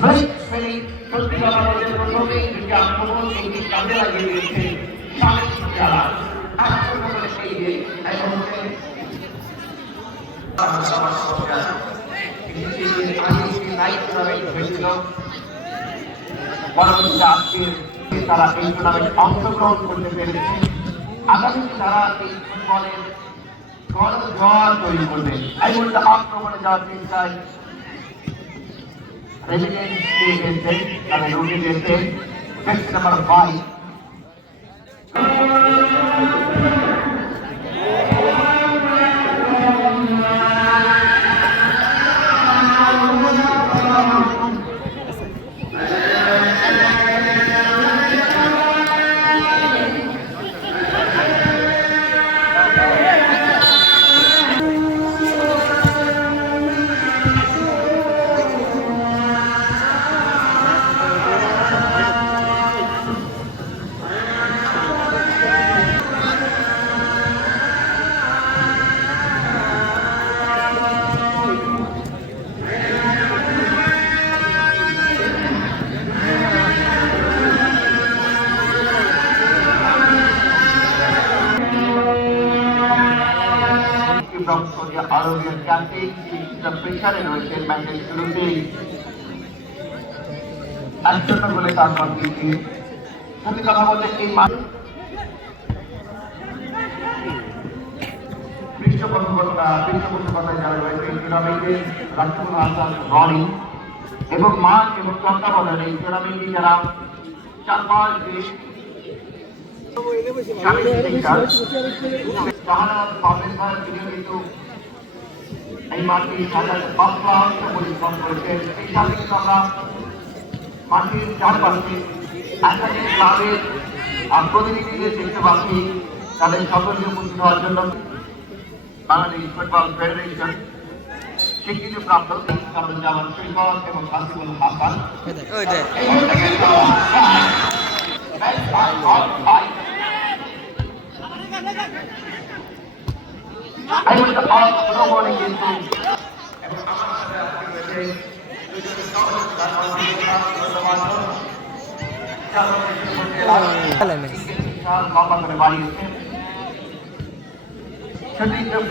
Gracefully প্রতিবাদের প্রথমেই যে আক্রমণ এই কাজে লাগিয়ে দিয়েছে সাবেক যারা আক্রমণের সেই যে এখন পরবর্তী আজকের তারা এই টুর্নামেন্টে অংশগ্রহণ করতে পেরেছে। আগামী তারা এই ফুটবলের গণজোয়ার তৈরি করবে। এই মুহূর্তে আক্রমণে যাওয়ার চেষ্টায় রেজিডেন্ট তাদের রুটে দিয়েছে নাম্বার 5। আরবের ক্যাম্পে কিছুটা প্রেশারে রয়েছে ম্যাচের শুরুতেই 1-0 গোলে তার দিকে সত্যি কথা বলতে এই পৃষ্ঠপোষকতায় যারা রয়েছে এই টুর্নামেন্টে রাষ্ট্রপতি হাসান রনি এবং মাঠ এবং তত্ত্বাবধানে এই টুর্নামেন্টে যারা 4-5 দেশ এই মাঠে পরিশ্রম করেছেন। এই সাথে কিন্তু আমরা মাঠের চারপাশে একাধিক ক্লাবের প্রতিনিধিদের দেখতে পাচ্ছি তাদের সকলকে উপস্থিত হওয়ার জন্য বাংলাদেশ ফুটবল ফেডারেশন স্বীকৃতিপ্রাপ্ত জামান সৈকত এবং হাসিবুল হাসান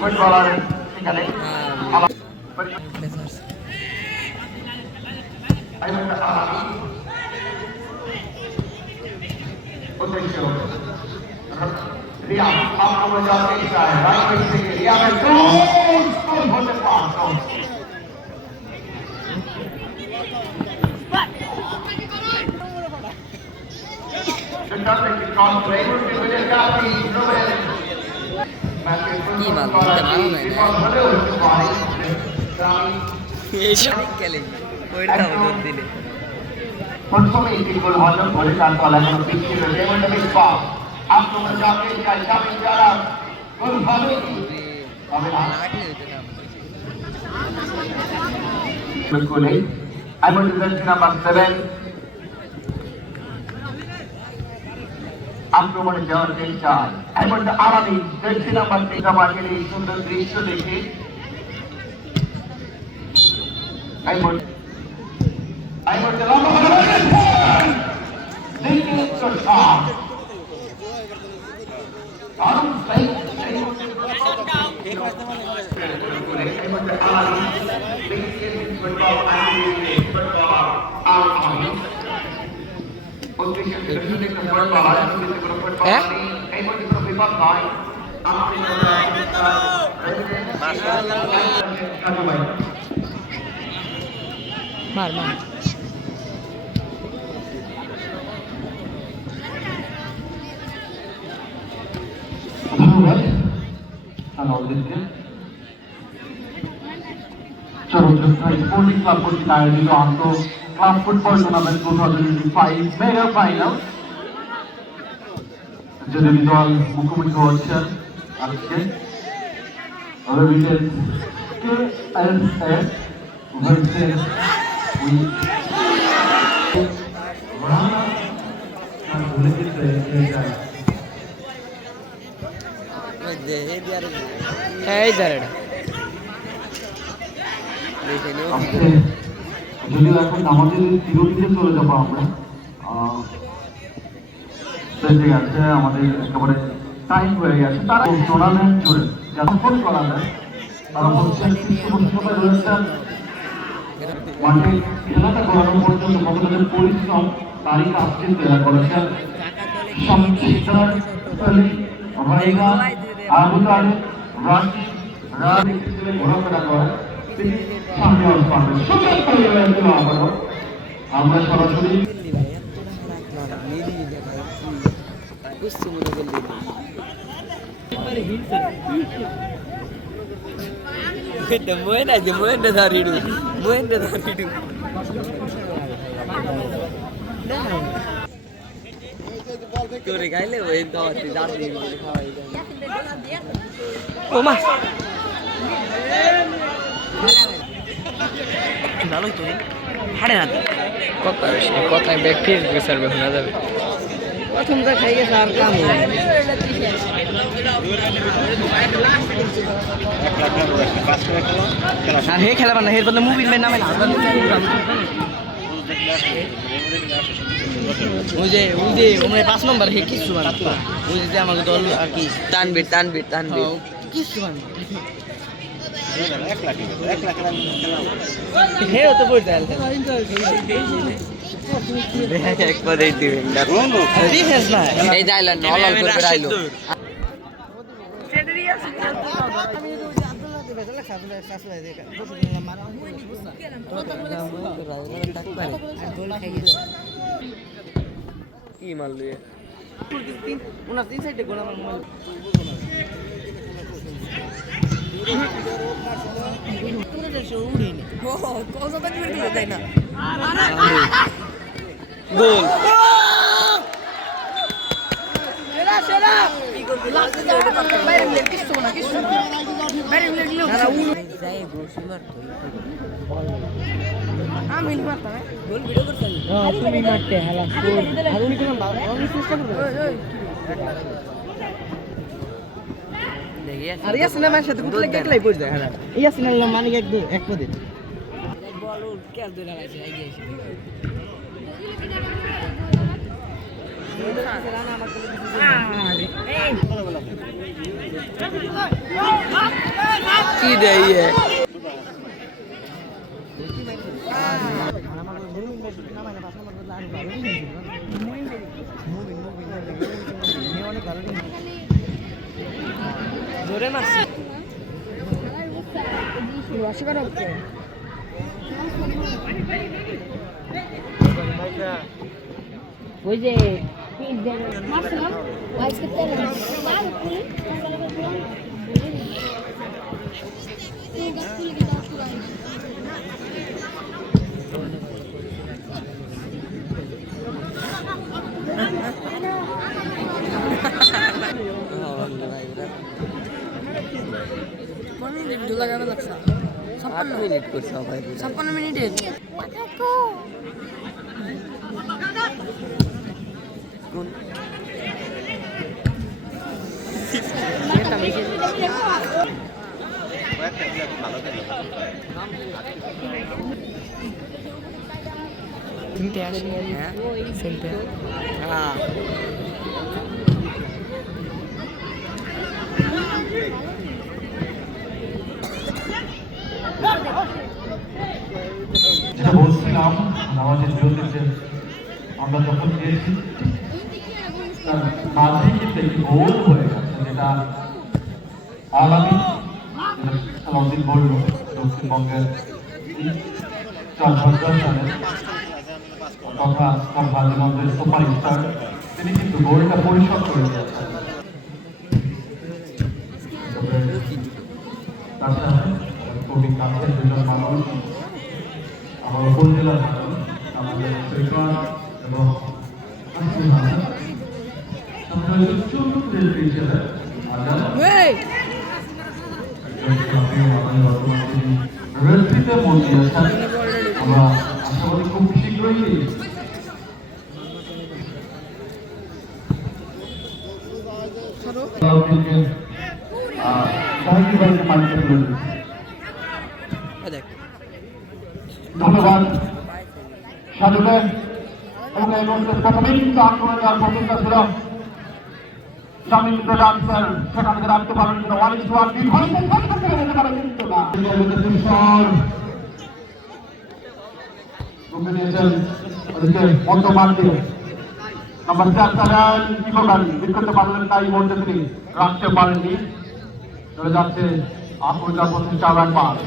ফুটবলার সেখানে রিয়া আমরা যাতে চাই রাইট থেকে রিয়াকে গোল হতে পারতো প্রথমে একটি গোল হজম করে তারপর এখনো পিছিয়ে রয়েছে আক্রমণ যাতে চাই যাবে যারা গোল হবে তবে না গোলে আইমন জার্সি নাম্বার 7 আক্রমণে যাওয়ার চেষ্টা আইমন আরামি জার্সি নাম্বার 3 মাঠের এই সুন্দর দৃশ্য দেখে আইমন লম্বা দারুণ সাইড মার মার স্পোর্টিং ক্লাব কর্তৃক আয়োজিত আন্তঃ club football tournament 2025 mega final যে দুই দল মুখোমুখি হচ্ছেন আজকে রবিটেল KSS ভার্সেস যদিও এখন আমাদের বিরতিতে চলে যাবো আমরা বেঁচে গেছে আমাদের একেবারে টাইম হয়ে গেছে তারা টুর্নামেন্ট জুড়ে যারা ফোন করা যায় তারা হচ্ছে পৃষ্ঠপোষকতায় রয়েছেন মাঠে খেলাটা করানো পর্যন্ত কতটাদের পরিশ্রম তারই কাজটি তৈরি করেছেন সংশ্লিষ্টর রাইগা আবু তালেব রাজি ঘোরাফেরা করেন তিনি সামনে আসবেন সুন্দর করে রয়েছিল আবারও আমরা সরাসরি Muenda daridu. Kure gaile ওই তো জানি খাওয়াই ও মা ভালো তো হাড়ে না কত বেশি কত ব্যাগ ফিস বিচারবে শোনা যাবে প্রথম তো খাই গেছে আর কাম আর হে খেলা না হের বদলে মুভির মেন নামে না ওই যে ওমরে 5 নম্বর হে কিছু মানে ওই যে আমাকে দল আর কি তানবীর কিছু মানে 1 লাখ হে তো বলতে আল একবার এই দিবেন না ডিফেন্স না এই যাইলা নল অল করে আইলো কি মাল দিয়ে উনার তিন সাইডে গোলা মাল গোল আর ইয়া সিনেমার সাথে কুটলে কেকলাই পড়ে যায় হ্যাঁ ইয়া সিনেমা মানে একদম এক পদে বল কেল ধরে আছে আই গেছে কি দেইয়ে জোরে মারছি ওই যে মিনিট করছে 56 মিনিটে কোন তিনটে আসে হ্যাঁ সেন্টার হ্যাঁ যেটা বলছিলাম আমাদের বিরতিতে আমরা যখন গিয়েছি তার মাঝে কিন্তু একটি গোল হয়ে গেছে যেটা আলামী সালাউদ্দিন বলল দক্ষিণবঙ্গের 2010 সালে তথা আজকাল বাজিগঞ্জের সুপার স্টার তিনি কিন্তু গোলটা পরিশোধ করে দিয়েছেন তার সাথে খুবই কাছের দুজন মানুষ আমার উপজেলার মানুষ আমাদের শ্রীকান এবং রেলটিতে মন দিয়েছেন আমরা আশা করি খুব শীঘ্রই ধন্যবাদ। সাজুলেন এবং এই মুহূর্তে প্রথমেই কিন্তু আক্রমণ যাওয়ার প্রচেষ্টা ছিল জামিল প্রধান স্যার সেখান থেকে রাখতে পারেন কিন্তু ওয়ালিদ ওয়ান যেতে পারে কিন্তু না রুমে নিয়েছেন ওদিকে মধ্যমান দিয়ে নম্বর 4 চালান কি করবেন বিট করতে পারলেন না এই মুহূর্তে তিনি রাখতে পারেননি চলে যাচ্ছে আক্রমণ যাওয়ার প্রচেষ্টা run pass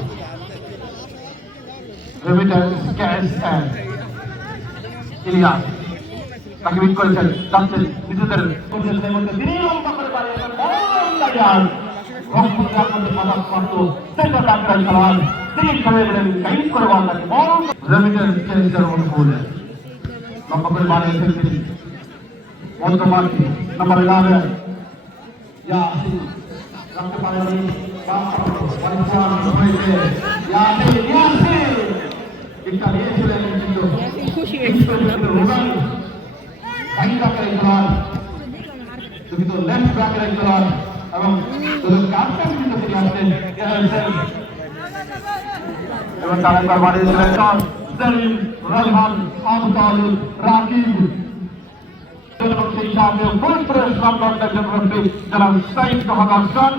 remittance cash and Ilias তাকে বিট করেছেন যাচ্ছেন নিজেদের মধ্যে তিনি লম্বা করে পারিয়েছেন তিনি সবাই বলেন গাইড করে বল লাগে রেমিটেন্স ক্যাশের অনুকূলে লম্বা করে বানিয়েছেন তিনি বর্তমান নম্বর 11 ইয়াসিন রাখতে পারেনি খুশি হয়েছে এবং তারা একবার বাড়িয়েছিলেন রহমান আবতালুল রাকিব সেই সাথে জনাব সাইদ মোহাম্মদ খান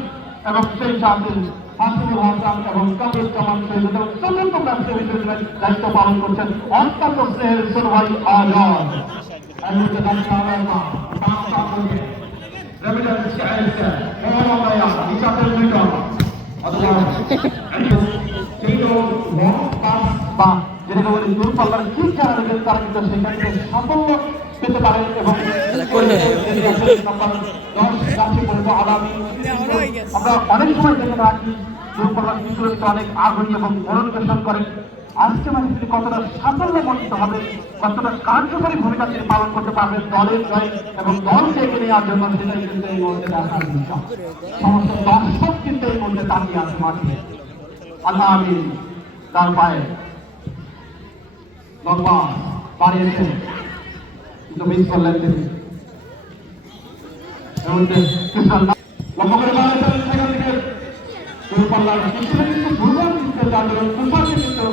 এবং সেই সাথে হাসিবুল হাসান এবং কাবির জামান সৈয়দ চতুর্থ রাষ্ট্রীয় বিশ্ববিদ্যালয়ের দায়িত্ব পালন করছেন অত্যন্ত স্নেহের সরভাই আজাদ যেটাকে বলি দূরপাল্লার কি কারণে তারা কিন্তু সেখানে সাফল্য পেতে পারেন এবং আমরা অনেক সময় দেখে রাখি দূরপাল্লার বিশ্ববিদ্যালয় অনেক আগ্রহী এবং মনোনিবেশন করেন আজকে মানে তিনি কতটা সাফল্য মণ্ডিত হবে কতটা কার্যকরী ভূমিকা তিনি পালন করতে পারবেন দলের জয় এবং দলকে এগিয়ে নেওয়ার জন্য সেটাই কিন্তু এই মুহূর্তে দেখার বিষয় সমস্ত দর্শক কিন্তু এই মুহূর্তে তাকিয়ে আছে মাঠে আল্লাহ আমি তার পায়ে লম্বা বাড়িয়েছেন কিন্তু মিস করলেন তিনি লম্বা করে বাড়িয়েছেন সেখান থেকে দূরপাল্লার কিন্তু দুর্বল কিন্তু